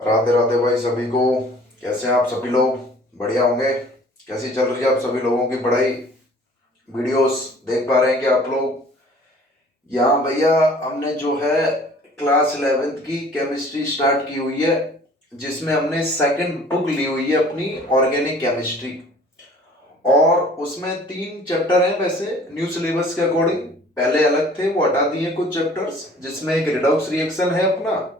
राधे राधे भाई सभी को। कैसे हैं आप सभी लोग? बढ़िया होंगे। कैसी चल रही है आप सभी लोगों की पढ़ाई? वीडियोस देख पा रहे हैं कि आप लोग? यहाँ भैया हमने जो है क्लास 11th की केमिस्ट्री स्टार्ट की हुई है, जिसमें हमने सेकंड बुक ली हुई है अपनी, ऑर्गेनिक केमिस्ट्री। और उसमें 3 चैप्टर हैं वैसे न्यू सिलेबस के अकॉर्डिंग। पहले अलग थे, वो हटा दिए कुछ चैप्टर्स, जिसमें एक रिडॉक्स रिएक्शन है अपना,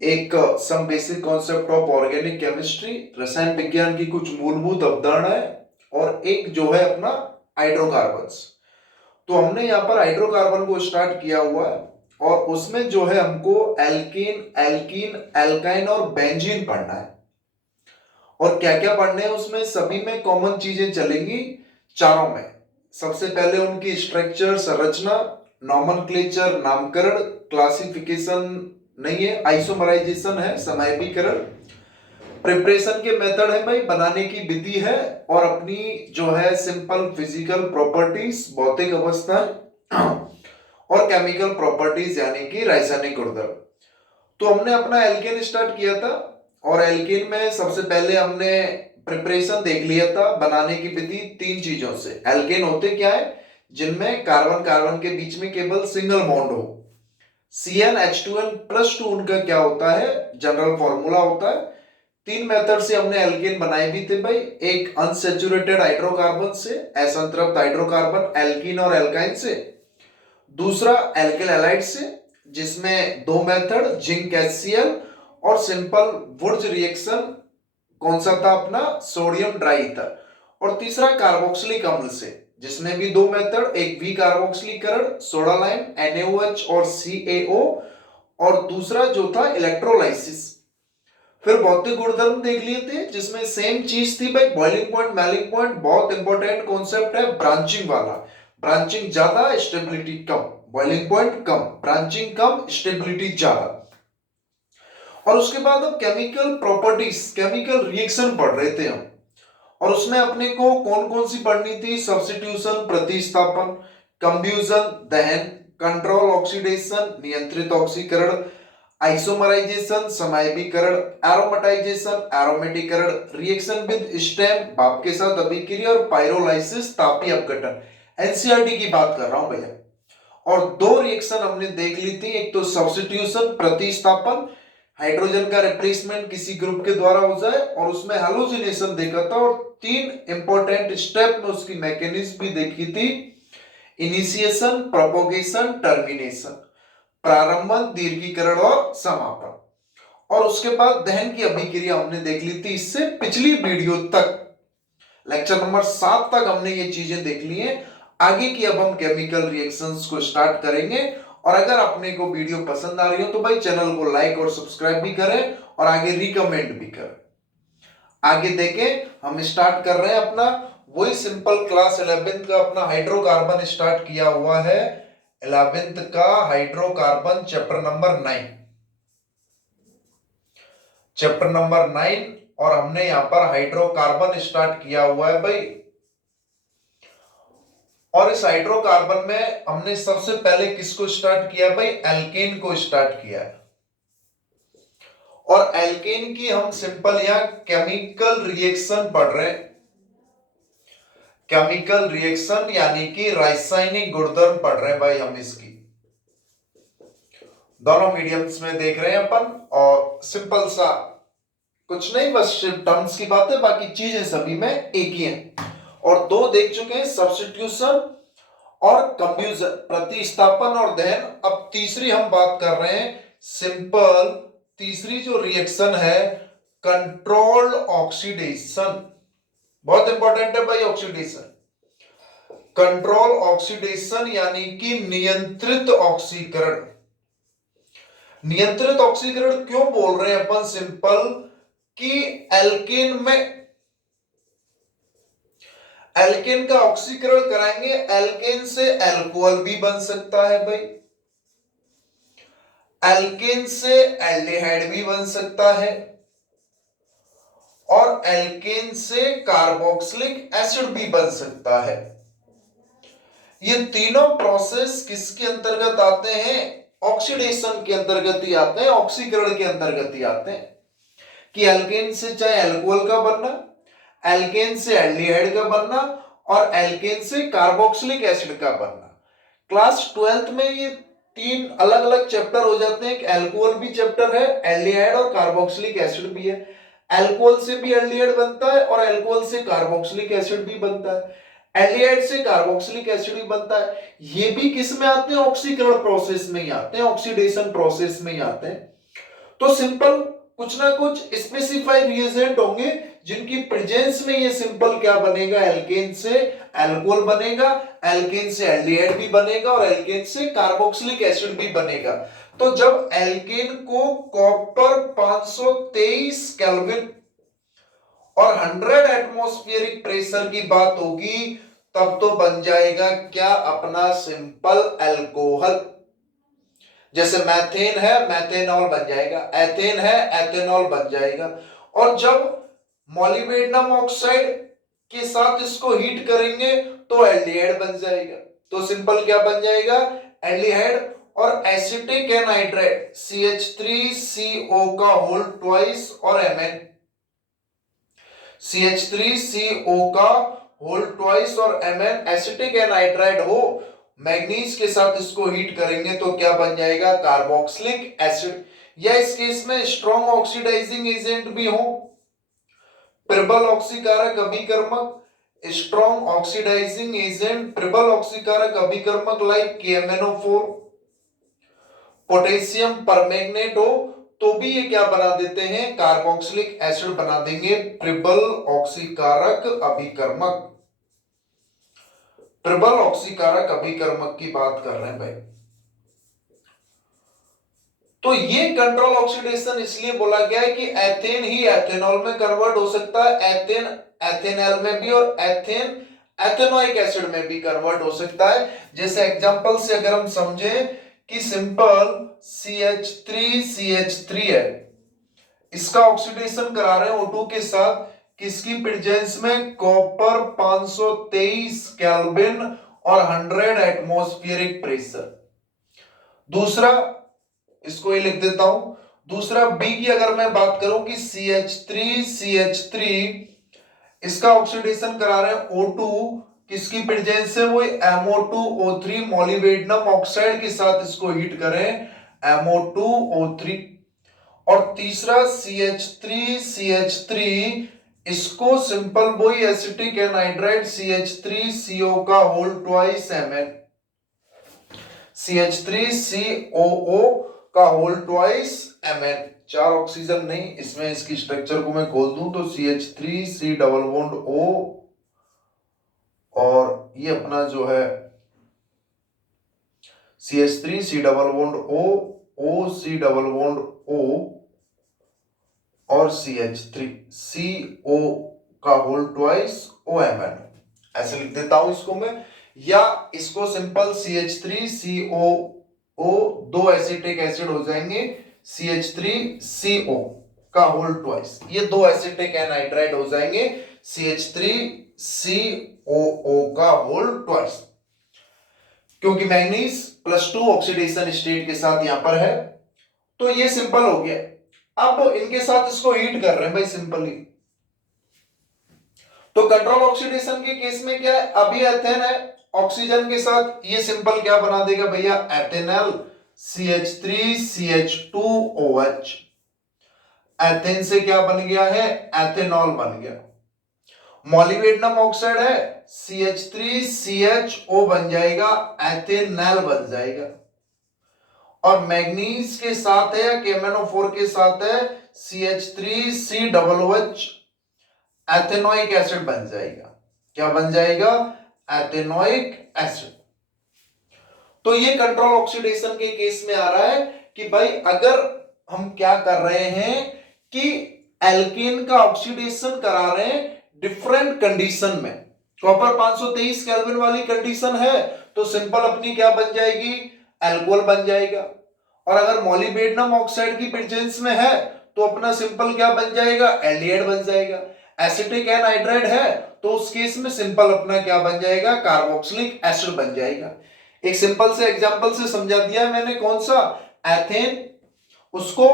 एक some basic concept of organic chemistry, रसायन विज्ञान की कुछ मूलभूत अवधारणाएं, और एक जो है अपना हाइड्रोकार्बन्स। तो हमने यहाँ पर हाइड्रोकार्बन को स्टार्ट किया हुआ है, और उसमें जो है हमको एल्कीन, एल्कीन, एल्काइन और बेंजीन पढ़ना है। और क्या क्या पढ़ने हैं उसमें, सभी में कॉमन चीजें चलेंगी चारों में। सबसे पहले उनकी स्ट्रक्चर, संरचना, नॉमेनक्लेचर, नामकरण, क्लासिफिकेशन नहीं है, आइसोमराइजेशन है, समायवीकरण, प्रिपरेशन के मेथड है भाई, बनाने की विधि है, और अपनी जो है सिंपल फिजिकल प्रॉपर्टीज, भौतिक अवस्थाएं, और केमिकल प्रॉपर्टीज यानी कि रासायनिक गुणधर्म। तो हमने अपना एल्केन स्टार्ट किया था, और एल्केन में सबसे पहले हमने प्रिपरेशन देख लिया था, बनाने की विधि 3 चीजों से। एल्केन होते क्या है? जिनमें कार्बन कार्बन के बीच में केवल सिंगल बॉन्ड हो। CnH2n+2 उनका क्या होता है, जनरल फॉर्मूला होता है। 3 मेथड से हमने एल्केन बनाए भी थे भाई। एक अनसेचुरेटेड हाइड्रोकार्बन से, असंतृप्त हाइड्रोकार्बन, एल्कीन और एल्काइन से। दूसरा एल्किल हैलाइड से, जिसमें 2 मेथड, जिंक HCl और सिंपल वुर्ज रिएक्शन। कौन सा था अपना? Sodium dry ether. और तीसरा कार्बोक्सिलिक अम्ल से, जिसमें भी 2 मेथड, एक वी कार्बोक्सिलीकरण, सोडा लाइम, NaOH और CaO, और दूसरा जो था इलेक्ट्रोलाइसिस। फिर भौतिक गुणधर्म देख लिए थे, जिसमें सेम चीज थी भाई, बॉइलिंग पॉइंट, मेलिंग पॉइंट। बहुत इंपॉर्टेंट कॉन्सेप्ट है ब्रांचिंग वाला। ब्रांचिंग ज्यादा, स्टेबिलिटी कम। बॉइलिंग पॉइंट कम, ब्रांचिंग कम, स्टेबिलिटी ज्यादा। और उसके बाद अब केमिकल प्रॉपर्टीज, केमिकल रिएक्शन पढ़ रहे थे हम। और उसमें अपने को कौन कौन सी पढ़नी थी? सब्स्टिट्यूशन, प्रतिस्थापन, कंब्यूजन, दहन, कंट्रोल ऑक्सीडेशन, नियंत्रित ऑक्सीकरण, आइसोमराइजेशन, समायवीकरण, एरोमेटाइजेशन, एरोमेटीकरण, रिएक्शन विद स्टेम, भाप के साथ अभिक्रिया, और पाइरोलाइसिस, तापीय अपघटन। एनसीईआरटी की बात कर रहा हूं भैया। और 2 रिएक्शन हमने देख ली थी, एक तो सब्स्टिट्यूशन, प्रतिस्थापन, हाइड्रोजन का रिप्लेसमेंट किसी ग्रुप के द्वारा हो जाए, और उसमें हैलोजिनेशन देखा था। और 3 इंपॉर्टेंट स्टेप में उसकी मैकेनिज्म भी देखी थी, इनिशिएशन, प्रोपोगेशन, टर्मिनेशन, प्रारंभन, दीर्घीकरण और समापन। और उसके बाद दहन की अभिक्रिया हमने देख ली थी। इससे पिछली वीडियो तक, लेक्चर नंबर 7 तक हमने ये चीजें देख ली हैं। आगे की अब हम केमिकल रिएक्शंस को स्टार्ट करेंगे। और अगर अपने को वीडियो पसंद आ रही हो तो भाई चैनल को लाइक और सब्सक्राइब भी करें, और आगे रिकमेंड भी करें। आगे देखें, हम स्टार्ट कर रहे हैं अपना वही सिंपल क्लास 11th का अपना हाइड्रोकार्बन स्टार्ट किया हुआ है। 11th का hydrocarbon, chapter number 9। Chapter number 9। और हमने यहां पर हाइड्रोकार्बन स्टार्ट किया हुआ है भाई। और इस हाइड्रोकार्बन में हमने सबसे पहले किसको स्टार्ट किया भाई? एल्केन को स्टार्ट किया है। और एल्केन की हम सिंपल यहां केमिकल रिएक्शन पढ़ रहे हैं। केमिकल रिएक्शन यानी कि रासायनिक गुणधर्म पढ़ रहे हैं भाई हम इसकी। दोनों मीडियम्स में देख रहे हैं अपन। और सिंपल सा कुछ नहीं, बस टर्म्स की बात है, बाकी चीजें सभी में एक ही हैं। और 2 देख चुके हैं, सब्स्टिट्यूशन और कंब्यूजन, प्रतिस्थापन और दहन। अब तीसरी हम बात कर रहे हैं सिंपल, तीसरी जो रिएक्शन है, कंट्रोल्ड ऑक्सीडेशन। बहुत इंपॉर्टेंट है भाई ऑक्सीडेशन। कंट्रोल ऑक्सीडेशन यानी कि नियंत्रित ऑक्सीकरण। नियंत्रित ऑक्सीकरण क्यों बोल रहे हैं अपन? सिंपल कि एल्केन में, एल्केन का ऑक्सीकरण कराएंगे, एल्केन से एल्कोहल भी बन सकता है भाई, एल्केन से एल्डिहाइड भी बन सकता है, और एल्केन से कार्बोक्सिलिक एसिड भी बन सकता है। ये तीनों प्रोसेस किसके अंतर्गत आते हैं? ऑक्सीडेशन के अंतर्गत ही आते हैं, ऑक्सीकरण के अंतर्गत ही आते हैं कि एल्केन से चाहे अल्कोहल का बनना, एल्केन से एल्डिहाइड का बनना और एल्केन से कार्बोक्सिलिक एसिड का बनना। क्लास 12th में ये तीन अलग अलग चैप्टर हो जाते हैं। अल्कोहल भी चैप्टर है, एल्डिहाइड और कार्बोक्सिलिक एसिड भी है। अल्कोहल से भी एल्डिहाइड बनता है और अल्कोहल से कार्बोक्सिलिक एसिड भी बनता है, एल्डिहाइड से कार्बोक्सिलिक एसिड भी बनता है। ये भी किस में आते हैं? ऑक्सीकरण प्रोसेस में ही आते हैं, ऑक्सीडेशन प्रोसेस में ही आते हैं। तो सिंपल कुछ ना कुछ स्पेसिफाइड रिएजेंट होंगे जिनकी प्रेजेंस में ये सिंपल क्या बनेगा? एल्केन से अल्कोहल बनेगा, एल्केन से एल्डिहाइड भी बनेगा और एल्केन से कार्बोक्सिलिक एसिड भी बनेगा। तो जब एल्केन को कॉपर 523 केल्विन और 100 एटमॉस्फेरिक प्रेशर की बात होगी, तब तो बन जाएगा क्या? अपना सिंपल अल्कोहल। जैसे मैथेन है, मैथेनॉल बन जाएगा, एथेन है, एथेनॉल बन जाएगा। और जब मोलिब्डेनम ऑक्साइड के साथ इसको हीट करेंगे तो एल्डिहाइड बन जाएगा। तो सिंपल क्या बन जाएगा? एल्डिहाइड। और एसिटिक एनहाइड्राइड CH3CO का होल ट्वाइस और Mn, CH3CO का होल ट्वाइस और Mn एसिटिक एनहाइड्राइड हो, मैग्नीज के साथ इसको हीट करेंगे तो क्या बन जाएगा? Carboxylic acid. या इस केस में स्ट्रॉन्ग ऑक्सीडाइजिंग एजेंट भी हो, प्रबल ऑक्सीकारक अभिकर्मक, स्ट्रॉन्ग ऑक्सीडाइजिंग एजेंट, प्रबल ऑक्सीकारक अभिकर्मक लाइक KMnO4, पोटेशियम परमैंगनेट हो, तो भी ये क्या बना देते हैं? कार्बोक्सिलिक एसिड बना देंगे, प्रबल ऑक्सीकारक अभिकर्मक। प्रबल ऑक्सीकारक अभिकर्मक की बात कर रहे हैं भाई। तो ये कंट्रोल ऑक्सीडेशन इसलिए बोला गया है कि एथेन ही एथेनॉल में कन्वर्ट हो सकता है, एथेन एथेनॉल में भी, और एथेन एथेनोइक एसिड में भी कन्वर्ट हो सकता है। जैसे एग्जांपल से अगर हम समझे कि सिंपल CH3 है, इसका ऑक्सीडेशन करा रहे हैं O2 के साथ, किसकी प्रेजेंस में? कॉपर 523 केल्विन और 100 एटमॉस्फेरिक प्रेशर। दूसरा, इसको ये लिख देता हूं, दूसरा बी की अगर मैं बात करूं कि CH3 इसका ऑक्सीडेशन करा रहे हैं O2, किसकी प्रेजेंस से? वो MO2O3 मोलिब्डेनम ऑक्साइड के साथ इसको हीट करें, MO2O3। और तीसरा CH3 इसको सिंपल वही एसिटिक एनहाइड्राइड CH3CO का होल ट्वाइस Mn, CH3COO का होल ट्वाइस Mn। 4 ऑक्सीजन नहीं, इसमें इसकी स्ट्रक्चर को मैं खोल दूं तो CH3C डबल बॉन्ड O और ये अपना जो है CH3C double bond O, OC double bond O और CH3CO का होल ट्वाइस OMn। ऐसे लिख देता हूं इसको मैं, या इसको सिंपल CH3COO, दो एसिटिक एसिड हो जाएंगे, CH3CO का होल ट्वाइस, ये दो एसिटिक एनहाइड्राइड हो जाएंगे CH3COO का होल ट्वाइस, क्योंकि मैग्नीज +2 ऑक्सीडेशन स्टेट के साथ यहां पर है। तो ये सिंपल हो गया। अब इनके साथ इसको हीट कर रहे हैं भाई सिंपली। तो कंट्रोल ऑक्सीडेशन के केस में क्या है? अभी एथेन है ऑक्सीजन के साथ, ये सिंपल क्या बना देगा भैया? Ethanol CH3CH2OH। एथेन से क्या बन गया है? एथेनॉल बन गया। मोलिब्डेनम ऑक्साइड है, CH3CHO बन जाएगा, एथेनॉल बन जाएगा। और मैग्नीज के साथ है या KMnO4 के साथ है, CH3COOH, एथेनोइक एसिड बन जाएगा। क्या बन जाएगा? Ethanoic acid. तो ये कंट्रोल ऑक्सीडेशन के केस में आ रहा है कि भाई अगर हम क्या कर रहे हैं कि एल्केन का ऑक्सीडेशन करा रहे हैं डिफरेंट कंडीशन में, कॉपर 523 केल्विन वाली कंडीशन है तो सिंपल अपनी क्या बन जाएगी? अल्कोहल बन जाएगा। और अगर मोलिब्डेनम ऑक्साइड की प्रेजेंस में है तो अपना सिंपल क्या बन जाएगा? एल्डिहाइड बन जाएगा। एसिटिक एनहाइड्राइड है तो उस केस में सिंपल अपना क्या बन जाएगा? कार्बोक्सिलिक एसिड बन जाएगा। एक सिंपल से एग्जांपल से समझा दिया मैंने, कौन सा, एथेन, उसको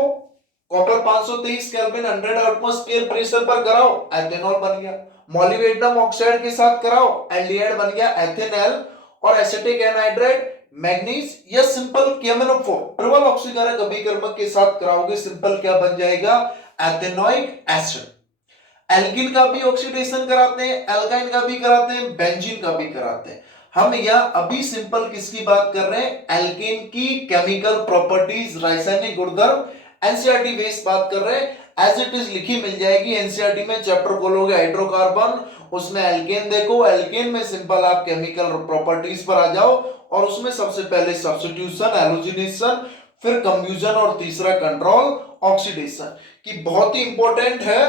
कॉपर 523 केल्विन 100 एटमॉस्फेयर प्रेशर पर कराओ, एथेनॉल बन गया। मोलिब्डेनम ऑक्साइड के साथ कराओ, एल्डिहाइड बन गया एथेनॉल। और एसिटिक एनहाइड्राइड, मैग्नीज या सिंपल KMnO4 प्रबल ऑक्सीकारक अभिकर्मक के साथ कराओगे, सिंपल क्या बन जाएगा, एथेनोइक एसिड। एल्किन का भी ऑक्सीडेशन कराते हैं, एल्काइन का भी कराते हैं, बेंजीन का भी कराते हैं। हम यहाँ अभी सिंपल किसकी बात कर रहे हैं, एल्केन की केमिकल प्रॉपर्टीज, रासायनिक गुणधर्म, एनसीईआरटी बेस्ड बात कर रहे हैं। एज इट इज लिखी मिल जाएगी एनसीईआरटी में, चैप्टर खोलोगे हाइड्रोकार्बन, उसमें एल्केन देखो, एल्केन में सिंपल आप केमिकल प्रॉपर्टीज पर आ जाओ, और उसमें सबसे पहले सब्स्टिट्यूशन, हैलोजिनेशन, फिर कंफ्यूजन, और तीसरा कंट्रोल ऑक्सीडेशन। की बहुत ही इंपॉर्टेंट है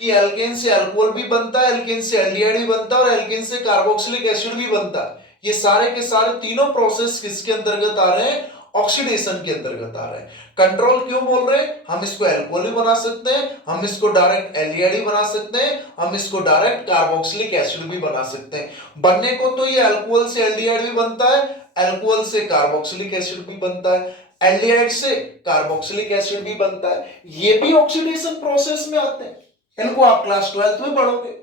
कि एल्केन से अल्कोहल भी बनता है, एल्केन से एल्डिहाइड भी बनता है, और एल्केन से कार्बोक्सिलिक एसिड भी बनता है। ये सारे के सारे तीनों प्रोसेस किसके अंतर्गत आ रहे हैं, ऑक्सीडेशन के अंतर्गत आ रहे हैं। कंट्रोल क्यों बोल रहे हैं, हम इसको अल्कोहल भी बना सकते हैं, हम इसको डायरेक्ट एल्डिहाइड भी बना सकते हैं, हम इसको डायरेक्ट कार्बोक्सिलिक एसिड भी बना सकते हैं। बनने को तो ये अल्कोहल से एल्डिहाइड भी बनता है, अल्कोहल से कार्बोक्सिलिक एसिड भी बनता है, एल्डिहाइड से कार्बोक्सिलिक एसिड भी बनता है। ये भी ऑक्सीडेशन प्रोसेस में आते हैं, इनको आप क्लास 12th में पढ़ोगे।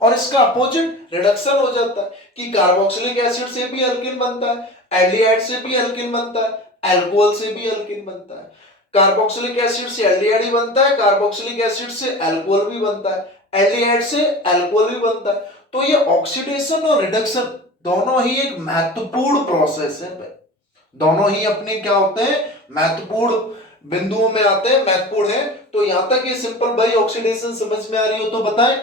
और इसका अपोजिट रिडक्शन हो जाता है कि कार्बोक्सिलिक एसिड से भी एल्किन बनता है, एल्डिहाइड से भी एल्किन बनता है, अल्कोहल से भी एल्किन बनता है। कार्बोक्सिलिक एसिड से एल्डिहाइड भी बनता है, कार्बोक्सिलिक एसिड से अल्कोहल भी बनता है, एल्डिहाइड से अल्कोहल भी बनता है। तो ये ऑक्सीडेशन और रिडक्शन दोनों ही एक महत्वपूर्ण प्रोसेस है, दोनों ही अपने क्या होते हैं, महत्वपूर्ण बिंदुओं में आते हैं, महत्वपूर्ण है। तो यहां तक ये सिंपल भाई ऑक्सीडेशन समझ में आ रही हो तो बताएं।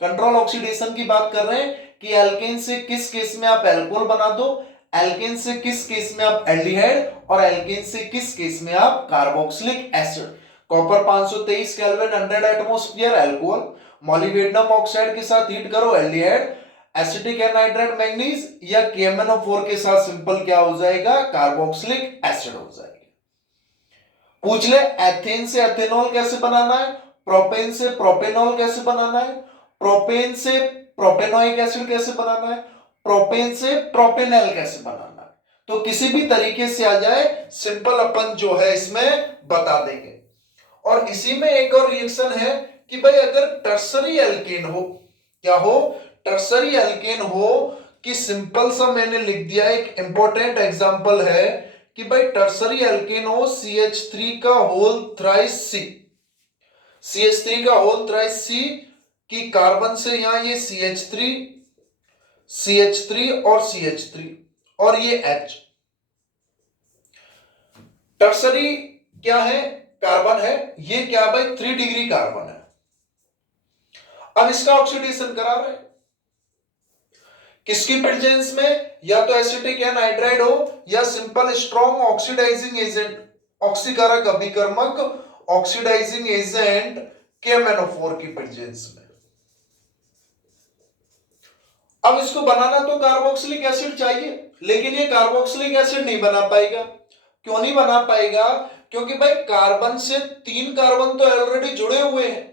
कंट्रोल ऑक्सीडेशन की बात कर रहे हैं कि एल्केन से किस केस में आप अल्कोहल बना दो, एल्केन से किस केस में आप एल्डिहाइड, और एल्केन से किस केस में आप carboxylic acid. Copper 523 kelvin 100 atmosphere alcohol, molybdenum oxide के साथ हीट करो एल्डिहाइड, एसिटिक एनहाइड्राइड मैंगनीज या KMnO4 के साथ सिंपल क्या हो जाएगा, कार्बोक्सिलिक एसिड हो जाएगा। पूछ ले एथेन से एथेनॉल कैसे बनाना है, प्रोपेन से प्रोपेनॉल कैसे बनाना है, प्रोपेन से प्रोपेनोइक एसिड कैसे बनाना है, प्रोपेन से प्रोपेनॉल कैसे बनाना है। तो किसी भी तरीके से आ जाए, सिंपल अपन जो है इसमें बता देंगे। और इसी में एक और रिएक्शन है कि भाई अगर टर्सरी एल्केन हो, क्या हो, टर्सरी एल्केन हो, कि सिंपल सा मैंने लिख दिया, एक इंपॉर्टेंट एग्जांपल है कि भाई टर्सरी एल्केन हो CH3 का होल थ्राइस C, CH3 का होल थ्राइस C की कार्बन से यहां ये CH3, CH3 और CH3 और ये H। टर्सरी क्या है, कार्बन है, ये क्या भाई 3 डिग्री कार्बन है। अब इसका ऑक्सीडेशन करा रहे हैं किसकी प्रेजेंस में, या तो एसिटिक एनहाइड्राइड हो या सिंपल स्ट्रॉन्ग ऑक्सीडाइजिंग एजेंट, ऑक्सीकारक अभिकर्मक ऑक्सीडाइजिंग एजेंट KMnO4 की प्रेजेंस में। अब इसको बनाना तो कार्बोक्सिलिक एसिड चाहिए, लेकिन ये कार्बोक्सिलिक एसिड नहीं बना पाएगा। क्यों नहीं बना पाएगा, क्योंकि भाई कार्बन से 3 कार्बन तो ऑलरेडी जुड़े हुए हैं।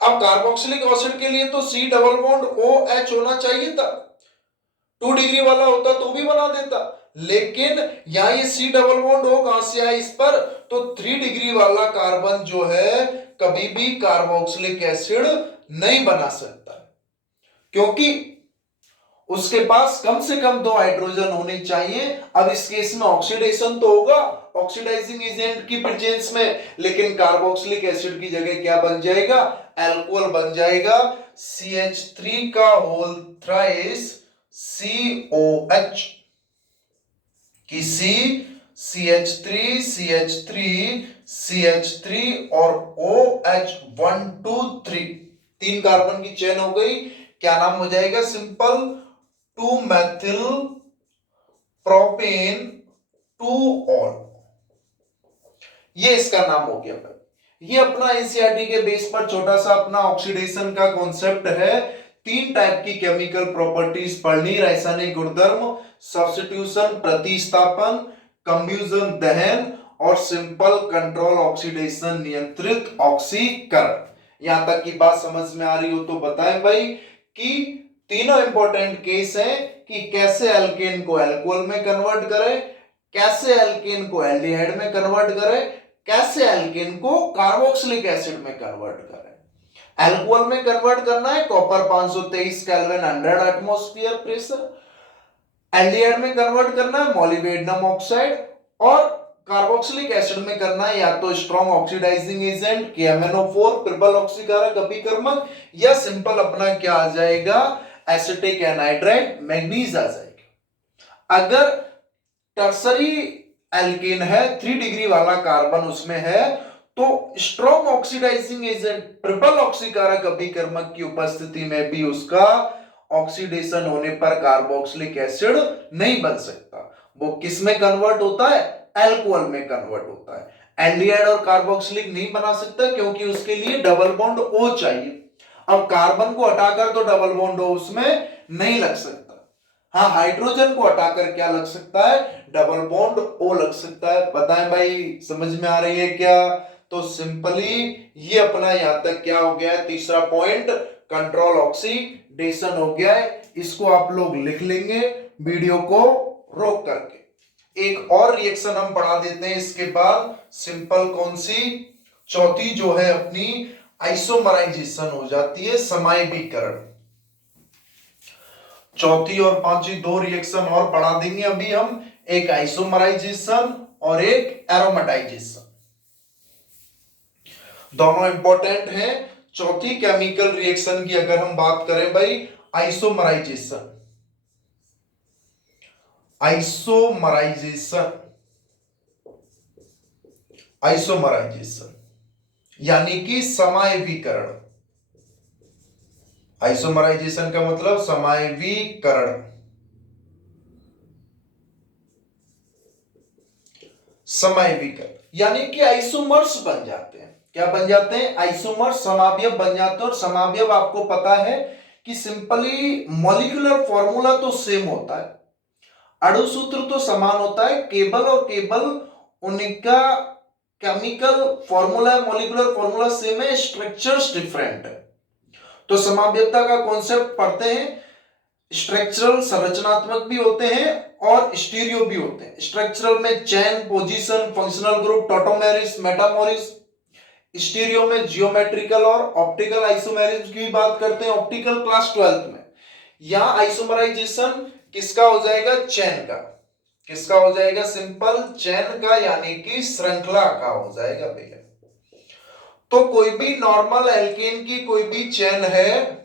अब कार्बोक्सिलिक एसिड के लिए तो C डबल बॉन्ड OH होना चाहिए था, 2 डिग्री वाला होता तो भी बना देता, लेकिन यहां ये C डबल बॉन्ड O कहां से आया इस पर, तो 3 डिग्री वाला कार्बन जो है कभी भी कार्बोक्सिलिक एसिड नहीं बना सकता, क्योंकि उसके पास कम से कम 2 हाइड्रोजन होने चाहिए। अब इस केस में ऑक्सीडेशन तो होगा ऑक्सीडाइजिंग एजेंट की प्रेजेंस में, लेकिन कार्बोक्सिलिक एसिड की जगह क्या बन जाएगा, अल्कोहल बन जाएगा, CH3 का होल थ्राइस COH की C, CH3, CH3, CH3 और OH 1 2 3, 3 कार्बन की चेन हो गई। क्या नाम हो जाएगा, सिंपल 2 मेथिल प्रोपेन 2 ऑल, ये इसका नाम हो गया भाई। ये अपना एनसीईआरटी के बेस पर छोटा सा अपना ऑक्सीडेशन का कॉन्सेप्ट है। 3 टाइप की केमिकल प्रॉपर्टीज पढ़नी, रासायनिक गुणधर्म, सब्स्टिट्यूशन प्रतिस्थापन, कंफ्यूजन दहन, और सिंपल कंट्रोल ऑक्सीडेशन नियंत्रित ऑक्सीकरण। यहां तक की बात समझ में आ रही हो तो बताएं भाई कि तीनों इंपॉर्टेंट केस हैं कि कैसे एल्केन को अल्कोहल में कन्वर्ट करें, कैसे एल्केन को एल्डिहाइड में कन्वर्ट करें, कैसे एल्केन को कार्बोक्सिलिक एसिड में कन्वर्ट करें। अल्कोहल में कन्वर्ट करना है copper 523 kelvin 100 atmosphere pressure, aldehyde में कन्वर्ट करना है मोलिब्डेनम ऑक्साइड, और कार्बोक्सिलिक एसिड में करना है या तो strong oxidising agent KMnO4 triple ऑक्सीकारक अभिकर्मक, या सिंपल अपना क्या आ जाएगा एसिटिक एनहाइड्राइड मैंगनीज आ जाएगा। अगर टर्सरी एल्केन है 3 डिग्री वाला कार्बन उसमें है तो स्ट्रॉन्ग ऑक्सीडाइजिंग एजेंट ट्रिपल ऑक्सीकारक अभिकर्मक की उपस्थिति में भी उसका ऑक्सीडेशन होने पर कार्बोक्सिलिक एसिड नहीं बन सकता। वो किस में कन्वर्ट होता है, अल्कोहल में कन्वर्ट होता है। एल्डिहाइड और कार्बोक्सिलिक नहीं बना सकता क्योंकि उसके लिए डबल बॉन्ड O चाहिए। अब कार्बन को हटाकर तो डबल बॉन्ड O उसमें नहीं लग सकता। हाँ, हाइड्रोजन को हटाकर क्या लग सकता है, डबल बॉन्ड O लग सकता है। बताएं भाई, समझ में आ रही है क्या? तो सिंपली ये अपना यहां तक क्या हो गया है, तीसरा पॉइंट कंट्रोल ऑक्सीडेशन हो गया है। इसको आप लोग लिख लेंगे वीडियो को रोक करके। एक और रिएक्शन हम पढ़ा देते हैं इसके बाद, सिंपल कौन सी, चौथी जो है अपनी आइसोमराइजेशन हो जाती है, समायवीकरण। चौथी और पांचवी दो रिएक्शन और पढ़ा देंगे अभी हम, एक आइसोमराइजेशन और एक एरोमेटाइजेशन। दोनों इंपॉर्टेंट हैं। चौथी केमिकल रिएक्शन की अगर हम बात करें भाई, आइसोमराइजेशन। आइसोमराइजेशन, आइसोमराइजेशन यानी कि समायवीकरण। आइसोमराइजेशन का मतलब समायवीकरण। समायवीकरण यानी कि आइसोमर्स बन जाते हैं। क्या बन जाते हैं, आइसोमर्स, समावयव बन जाते हैं। और समावयव आपको पता है कि सिंपली मॉलिक्यूलर फॉर्मूला तो सेम होता है, अणु सूत्र तो समान होता है, केवल और केवल उनका chemical formula, molecular formula same है, स्ट्रक्चर्स डिफरेंट है। तो समावयवता का कॉन्सेप्ट पढ़ते हैं, स्ट्रक्चरल संरचनात्मक भी होते हैं और स्टीरियो भी होते हैं। स्ट्रक्चरल में chain, position, functional group, tautomerism, metamerism. Stereo में जियोमेट्रिकल और ऑप्टिकल आइसोमेरिज्म की बात करते हैं ऑप्टिकल क्लास 12th में। यहां आइसोमराइजेशन किसका हो जाएगा, चेन का। किसका हो जाएगा, सिंपल चेन का, यानी कि श्रृंखला का हो जाएगा भैया। तो कोई भी नॉर्मल एल्केन की कोई भी चेन है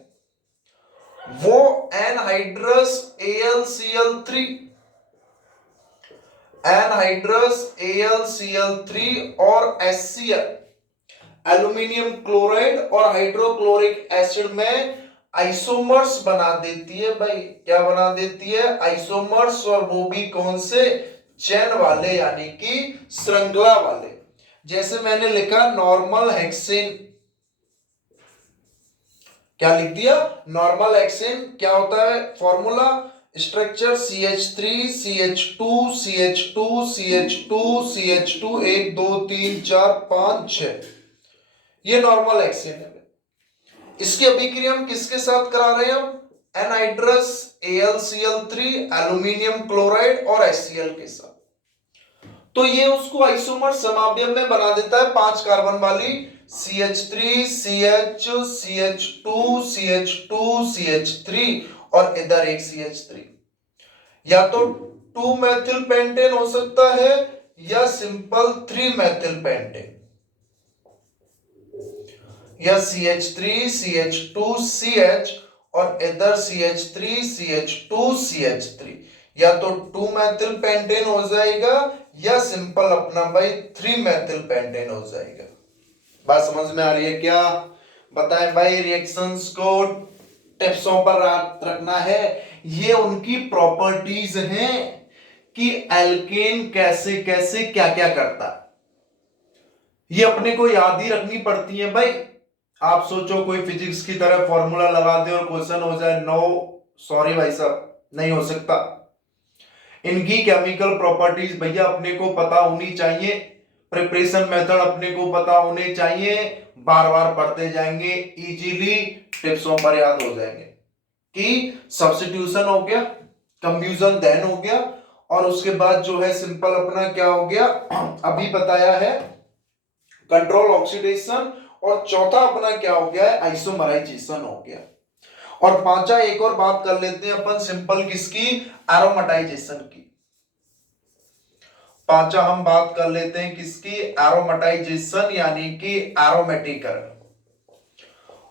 वो एनहाइड्रस AlCl3, एनहाइड्रस AlCl3 और HCl, एल्यूमिनियम क्लोराइड और हाइड्रोक्लोरिक एसिड में आइसोमर्स बना देती है भाई। क्या बना देती है, आइसोमर्स, और वो भी कौन से, चेन वाले, यानी कि श्रृंखला वाले। जैसे मैंने लिखा नॉर्मल हेक्सेन, क्या लिख दिया, नॉर्मल हेक्सेन। क्या होता है formula, structure CH3 CH2 CH2 CH2 CH2 1 2 3 4 5 6, ये नॉर्मल हेक्सेन है। इसकी अभिक्रिया हम किसके साथ करा रहे हैं, हम एनहाइड्रस AlCl3, एल्यूमिनियम क्लोराइड और HCl के साथ। तो ये उसको आइसोमर समावयव में बना देता है 5 कार्बन वाली CH3 CH CH2 CH2 CH3 और इधर एक CH3। या तो 2 मेथिल पेंटेन हो सकता है या सिंपल 3 मेथिल पेंटेन, या CH3 CH2 CH और इधर CH3 CH2 CH3, या तो 2 मेथिल पेंटेन हो जाएगा या सिंपल अपना भाई 3 मेथिल पेंटेन हो जाएगा। बात समझ में आ रही है क्या? बताएं भाई, रिएक्शंस को टिप्सों पर रखना है। ये उनकी प्रॉपर्टीज हैं कि एल्केन कैसे कैसे क्या क्या करता है, ये अपने को याद ही रखनी पड़ती है भाई। आप सोचो कोई फिजिक्स की तरह फॉर्मूला लगा दे और क्वेश्चन हो जाए, नो सॉरी भाई साहब, नहीं हो सकता। इनकी केमिकल प्रॉपर्टीज भैया अपने को पता होनी चाहिए, प्रिपरेशन मेथड अपने को पता होने चाहिए, बार बार पढ़ते जाएंगे, इजीली टिप्सों पर याद हो जाएंगे। कि सब्स्टिट्यूशन हो गया, कंफ्यूजन देन हो गया, और उसके बाद जो है सिंपल अपना क्या हो गया अभी बताया है कंट्रोल ऑक्सीडेशन, और चौथा अपना क्या हो गया है आइसोमराइजेशन हो गया। और पांचवा एक और बात कर लेते हैं अपन सिंपल किसकी, एरोमेटाइजेशन की। पांचवा हम बात कर लेते हैं किसकी, एरोमेटाइजेशन यानी कि एरोमेटिकरण।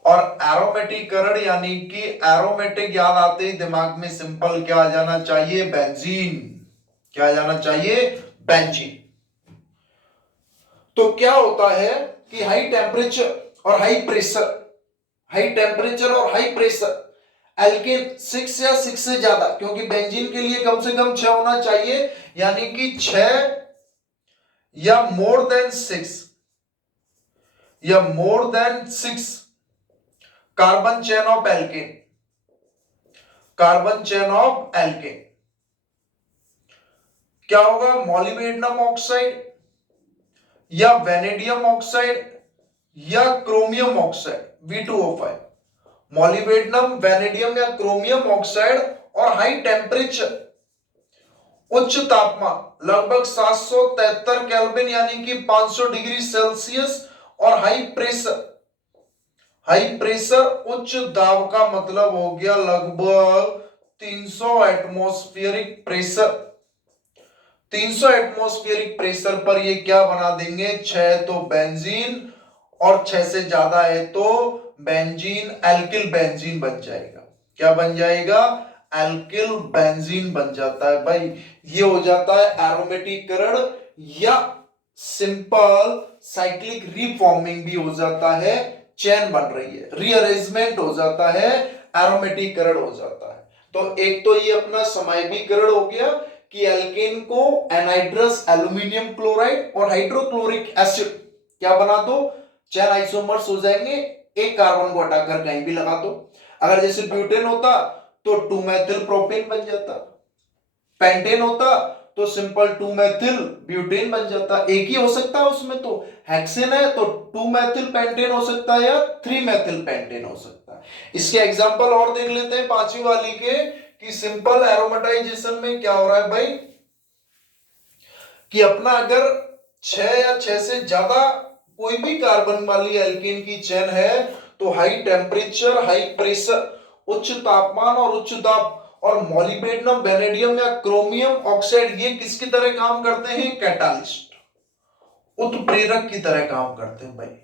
और एरोमेटिकरण यानी कि एरोमेटिक याद आते ही दिमाग में सिंपल क्या आ जाना चाहिए, बेंजीन। क्या आ जाना चाहिए, बेंजीन। तो क्या होता है कि हाई टेम्परेचर और हाई प्रेशर, हाई टेम्परेचर और हाई प्रेशर एल्केन 6 या 6 से ज्यादा, क्योंकि बेंजीन के लिए कम से कम 6 होना चाहिए, यानी कि 6 या मोर देन 6 या more than 6 carbon chain of alkene, carbon chain of alkene क्या होगा, मॉलिब्डेनम ऑक्साइड या वेनेडियम ऑक्साइड या chromium oxide V2O5। Molybdenum, vanadium या क्रोमियम ऑक्साइड और हाई टेम्परेचर, उच्च तापमान लगभग 773 केल्विन यानी कि 500 डिग्री सेल्सियस, और हाई प्रेशर, हाई प्रेशर उच्च दाब का मतलब हो गया लगभग 300 एटमॉस्फेरिक प्रेशर। 300 एटमॉस्फेरिक प्रेशर पर ये क्या बना देंगे, 6 तो बेंजीन, और 6 से ज्यादा है तो बेंजीन एल्किल बेंजीन बन जाएगा। क्या बन जाएगा, एल्किल बेंजीन बन जाता है भाई। ये हो जाता है एरोमेटिकरण, या सिंपल साइक्लिक रिफॉर्मिंग भी हो जाता है, चेन बन रही है, रीअरेंजमेंट हो जाता है, एरोमेटिकरण हो जाता है। तो एक तो ये अपना समायवीकरण हो गया कि एल्केन को एनाइड्रस एल्यूमिनियम क्लोराइड और हाइड्रोक्लोरिक एसिड क्या बना दो, चेन आइसोमर्स हो जाएंगे, एक कार्बन को हटाकर कहीं भी लगा दो। अगर जैसे ब्यूटेन होता तो 2 मेथिल प्रोपेन बन जाता, पेंटेन होता तो सिंपल 2 मेथिल ब्यूटेन बन जाता। एक ही हो सकता है उसमें, तो हेक्सेन है तो 2 मेथिल पेंटेन हो सकता है या 3 मेथिल पेंटेन हो सकता है। इसके एग्जांपल और देख लेते हैं पांचवी वाली के, कि सिंपल एरोमेटाइजेशन में क्या हो रहा है भाई, कि अपना अगर 6 या 6 से ज्यादा कोई भी कार्बन वाली एल्केन की चेन है तो हाई टेम्परेचर, हाई प्रेशर, उच्च तापमान और उच्च दाब, और मॉलिब्डेनम, वेनेडियम या क्रोमियम ऑक्साइड ये किसकी तरह काम करते हैं, कैटालिस्ट, उत्प्रेरक की तरह काम करते हैं भाई।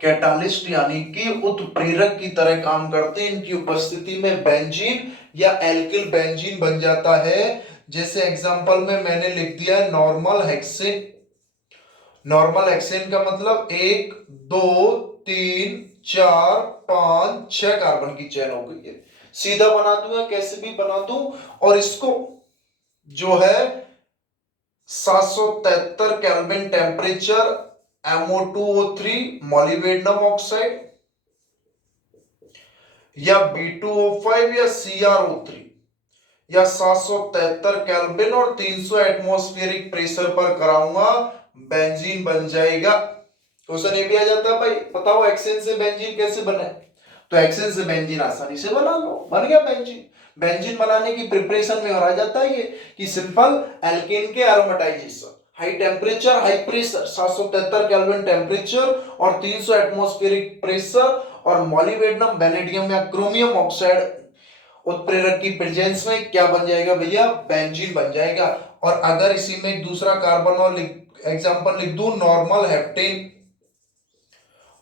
कैटालिस्ट यानी कि उत्प्रेरक की तरह काम करते हैं, इनकी उपस्थिति में बेंजीन या एल्किल बेंजीन बन जाता है। जैसे एग्जांपल में मैंने लिख दिया है नॉर्मल हेक्सेन। नॉर्मल हेक्सेन का मतलब 1 2 3 4 5 6 कार्बन की चेन हो गई है। सीधा बना दूं या कैसे भी बना दूं, और इसको जो है 773 kelvin temperature, MO2O3 molybdenum oxide या B2O5 या CrO3 या 773 केल्विन और 300 एटमॉस्फेरिक प्रेशर पर कराऊंगा, बेंजीन बन जाएगा। क्वेश्चन ये भी आ जाता है भाई, बताओ हेक्सेन से बेंजीन कैसे बने, तो हेक्सेन से बेंजीन आसानी से बना लो, बन गया बेंजीन। बेंजीन बनाने की प्रिपरेशन में और आ जाता है ये कि सिंपल एल्केन के aromatisation, high temperature, high pressure, 773 kelvin temperature और 300 एटमॉस्फेरिक प्रेशर, और मॉलिब्डेनम, वेनेडियम या क्रोमियम ऑक्साइड उत्प्रेरक की प्रेजेंस में क्या बन जाएगा भैया, बेंजीन बन जाएगा। और अगर इसी में एक दूसरा कार्बन और एग्जांपल लिख दूं, नॉर्मल हेप्टेन।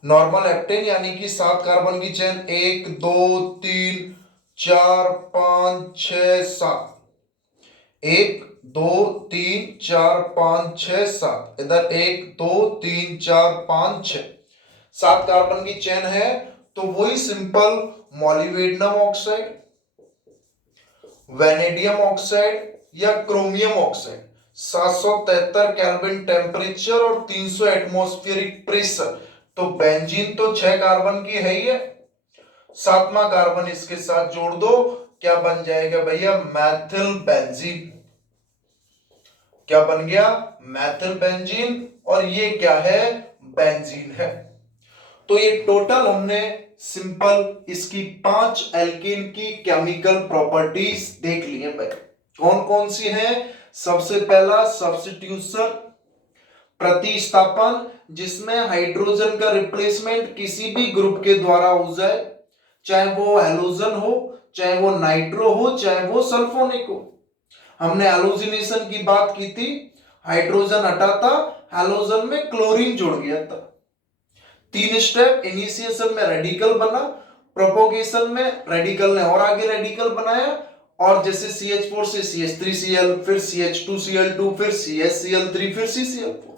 नॉर्मल हेप्टेन यानी कि 7 कार्बन की चेन, 1 2 3 4 5 6 7, 1 2 3 4 5 6 7, इधर 1 2 3 4 5 6, 7 कार्बन की चेन है, तो वही simple molybdenum oxide, vanadium oxide या क्रोमियम ऑक्साइड, 773 केल्विन टेम्परेचर और 300 एटमॉस्फेरिक प्रेशर, तो बेंजीन तो 6 कार्बन की है ही है, 7वां कार्बन इसके साथ जोड़ दो, क्या बन जाएगा भैया, मैथिल बेंजीन। क्या बन गया, मैथिल बेंजीन, और ये क्या है, बेंजीन है। तो ये टोटल हमने सिंपल इसकी 5 एल्केन की केमिकल प्रॉपर्टीज देख ली है भाई। कौन कौन सी हैं? सबसे पहला सब्स्टिट्यूशन, प्रतिस्थापन, जिसमें हाइड्रोजन का रिप्लेसमेंट किसी भी ग्रुप के द्वारा हो जाए, चाहे वो हेलोजन हो, चाहे वो नाइट्रो हो, चाहे वो सल्फोनिक हो। हमने हेलोजिनेशन की बात की थी, हाइड्रोजन हटा था, हेलोजन में क्लोरीन जुड़ गया था। 3 स्टेप, इनिशिएशन में रेडिकल बना, प्रोपोगेशन में रेडिकल ने और आगे रेडिकल बनाया, और जैसे CH4 से CH3Cl, फिर CH2Cl2, फिर CHCl3, फिर CCl4,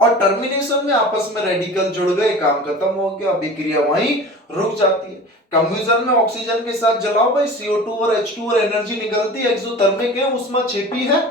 और टर्मिनेशन में आपस में रेडिकल जुड़ गए, काम खत्म हो गया, अभिक्रिया वहीं रुक जाती है। कंफ्यूजन में ऑक्सीजन के साथ जलाओ भाई, CO2 और H2 और एनर्जी निकलती है, एक्सोथर्मिक है, ऊष्माक्षेपी है।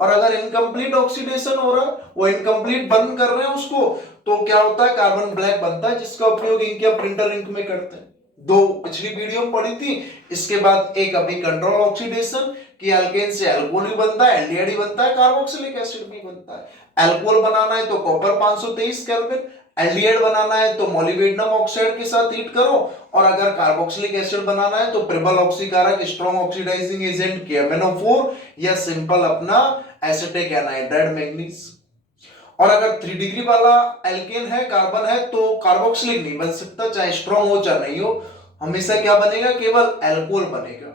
और अगर इनकम्प्लीट ऑक्सीडेशन हो रहा है, वो इनकम्प्लीट बर्न कर रहे हैं उसको, तो क्या होता है? कार्बन ब्लैक बनता है, जिसका उपयोग इंक या प्रिंटर इंक में करते हैं। 2 पिछली वीडियो में पढ़ी थी। इसके बाद एक अभी कंट्रोल ऑक्सीडेशन कि एल्केन से अल्कोहल भी बनता है, एल्डिहाइड बनता है, कार्बोक्सिलिक एसिड भी बनता है। अल्कोहल बनाना है तो कॉपर 523 केल्विन, एल्डिहाइड बनाना है तो मोलिब्डेनम ऑक्साइड के साथ हीट करो, और अगर कार्बोक्सिलिक एसिड बनाना है तो प्रिबल ऑक्सीकारक स्ट्रॉन्ग ऑक्सीडाइजिंग एजेंट KMnO4 या सिंपल अपना एसिटिक एनहाइड्राइड मैंगनीज। और अगर 3 डिग्री वाला एल्केन है, कार्बन है, तो कार्बोक्सिलिक नहीं बन सकता, चाहे स्ट्रॉन्ग हो चाहे नहीं हो, हमेशा क्या बनेगा? केवल अल्कोहल बनेगा।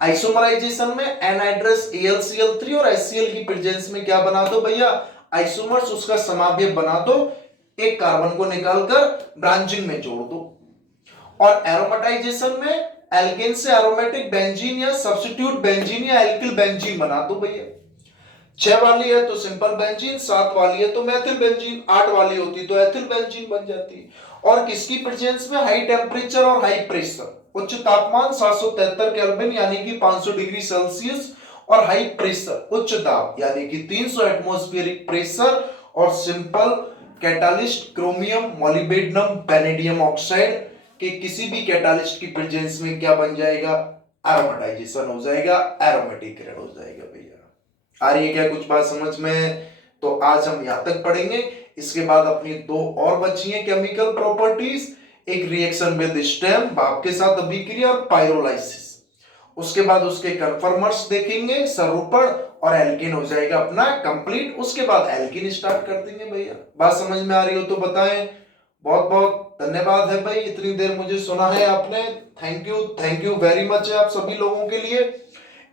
आइसोमराइजेशन में एनहाइड्रस AlCl3 और HCl की प्रेजेंस में क्या बना दो भैया? आइसोमर्स, उसका समावयव बना दो, एक कार्बन को निकालकर ब्रांचिंग में जोड़ दो। और एरोमेटाइजेशन में एल्केन से एरोमेटिक बेंजीन या सब्स्टिट्यूट बेंजीन या एल्किल बेंजीन बना दो भैया। 6 वाली है तो सिंपल बेंजीन, 7 वाली है तो मेथिल बेंजीन, 8 वाली होती तो एथिल बेंजीन बन जाती। और किसकी प्रेजेंस में? हाई टेम्परेचर और हाई प्रेशर, उच्च तापमान 773 केल्विन यानी कि 500 डिग्री सेल्सियस, और हाई प्रेशर उच्च दाब यानी कि 300 एटमॉस्फेरिक प्रेशर, और simple catalyst chromium, molybdenum, vanadium oxide के किसी भी कैटालिस्ट की प्रेजेंस में क्या बन जाएगा? एरोमेटाइजेशन हो जाएगा, एरोमेटिक ग्रेड हो जाएगा भैया। आ रही है क्या कुछ बात समझ में? तो आज हम यहां तक पढ़ेंगे। इसके बाद अपनी 2 और बची हैं केमिकल प्रॉपर्टीज, एक रिएक्शन विद स्टेम, भाप के साथ अभिक्रिया, और पाइरोलाइसिस। उसके बाद उसके कन्फर्मर्स देखेंगे, सरूपण, और एल्केन हो जाएगा अपना कंप्लीट। उसके बाद एल्केन स्टार्ट कर देंगे भैया। बात समझ में आ रही हो तो बताएं। बहुत बहुत धन्यवाद है भाई, इतनी देर मुझे सुना है आपने। थैंक यू वेरी मच है आप सभी लोगों के लिए।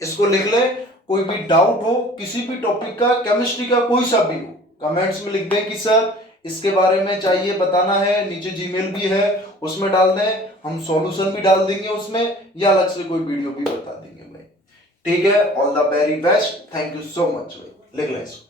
इसको लिख लें, कोई भी डाउट हो किसी भी टॉपिक का, केमिस्ट्री का कोई सा भी हो, कमेंट्स में लिख दें कि सर इसके बारे में चाहिए बताना है, नीचे जीमेल भी है उसमें डाल दें, हम सॉल्यूशन भी डाल देंगे उसमें, या अलग से कोई वीडियो भी बता देंगे भाई। ठीक है, all the very best, thank you so much भाई, लिख लें इसको।